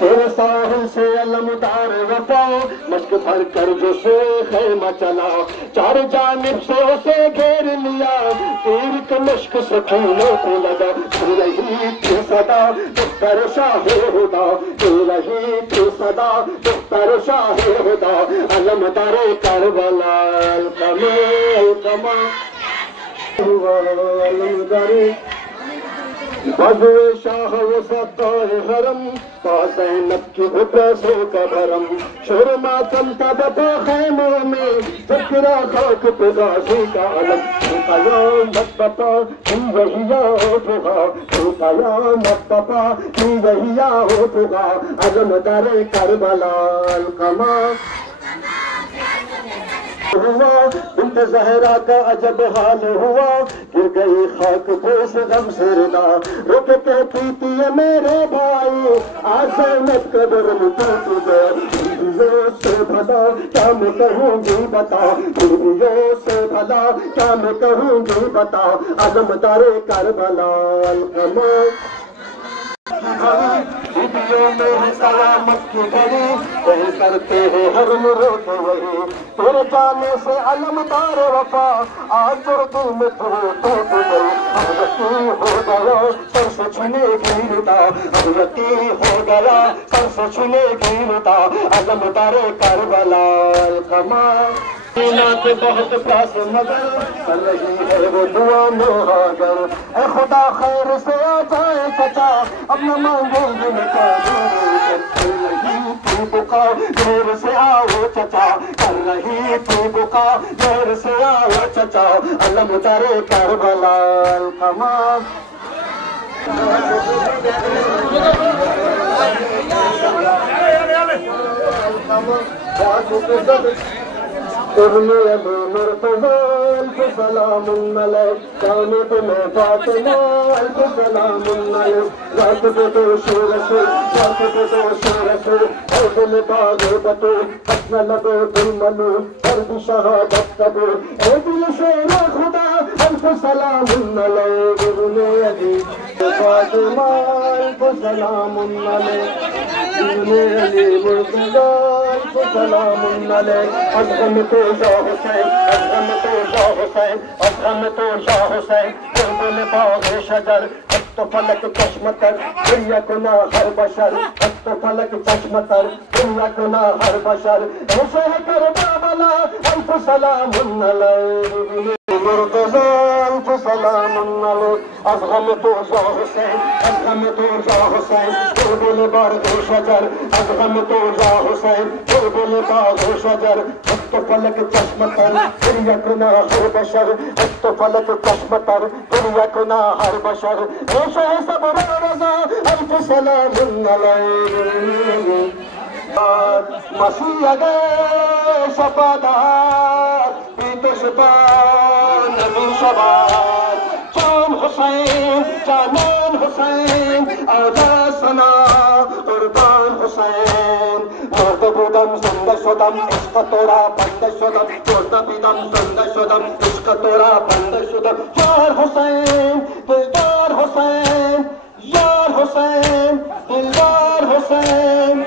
تیرے ساحل سے علمدار وفا مشق بھر کر جو سے خیمہ چلا، چار جانب سے اسے گھیر لیا، تیر کے مشق سے پھولوں کو لگا، تو رہی تھی صدا دختر شاہ ہدا، تو رہی تھی صدا دختر شاہ ہدا، علمدار کربلا القمہ القمہ علمدار بزو شاہ و سقائے حرم، پا زینب کی پیسوں کا بھرم، شور ماتم کا بپا خیموں میں، جب گرا خاک پہ غازی کا علم، تو قیامت بپا تم وہیا اٹھا، تو قیامت بپا تم وہیا اٹھا، علمدار کربلا القمہ ہوا، بنت زہرا کا عجب حال ہوا، گر گئی خاک پوش غم سے ردا، رک کہتی تھی میرے بھائی آج زینب قبر میں ٹوٹ گیا، بیویوں سے بھلا کیا میں کہوں گی بتا، بیویوں سے بھلا کیا میں کہوں گی بتا، علمدار کربلا القمہ بیویوں میں ہے سلامت کی گھڑی، کہیں کرتے ہیں ہر مرود وہی، تیرے جانے سے علمدار وفا آج دل میں ٹوٹ گئی، اب یقین ہو گیا سر سے چھنے گی ردا، اب یقین ہو گیا سر سے چھنے گی ردا، علمدار کربلا القمہ سینا سے بہت پیاس مگر کر رہی ہے وہ دعا مہاجر، اے خدا خیر سے آ جائے چچا اب نہ مانگیں گے نکاح، کر رہی تھی بکا دیر سے آؤ چچا، کر رہی تھی بکا دیر سے آؤ چچا، علمدار کربلا القمہ ابن ابو مرتضی الف سلام علیک، جانب میں فاطمہ الف سلام علیک، ذات پہ دوش رسول ذات پہ دوش رسول، عرض میں باغ بطول حسن لگو دل ملول فرد شہادت قبول، اے دل شیر خدا الف سلام علیک، ابن ابی فاطمہ الف سلام علیک، ابن علی مرتضی الف سلام علیک، عظم تو شاہ حسین عظم تو شاہ حسین عظم تو شاہ حسین، بلبل باغ شجر ہست فلک چشم تر دنیا گنا ہر بشر، ہست فلک چشم تر دنیا گنا ہر بشر، ایسے ہے کربلا الف سلام علیک، مرتضی الف سلام علیک، عظم تو شاہ حسین عظم تو شاہ حسین، بلبل باغ شجر عظم تو شاہ حسین، بلبل باغ شجر ہست فلک چشم تر دنیا گنا ہر بشر، ہست فلک چشم تر دنیا گنا ہر بشر، اے شاہ صبر و رضا الف سلام علیک، مسیح گئے شفادار پیت شبان نبی شبان، جان حسین جانان حسین آجا سنا قربان حسین، مرد بودم زنده شدم عشق تو را بنده شدم، مرد بودم زنده شدم عشق تو را بنده شدم، یار حسین دلدار حسین یار حسین دلدار حسین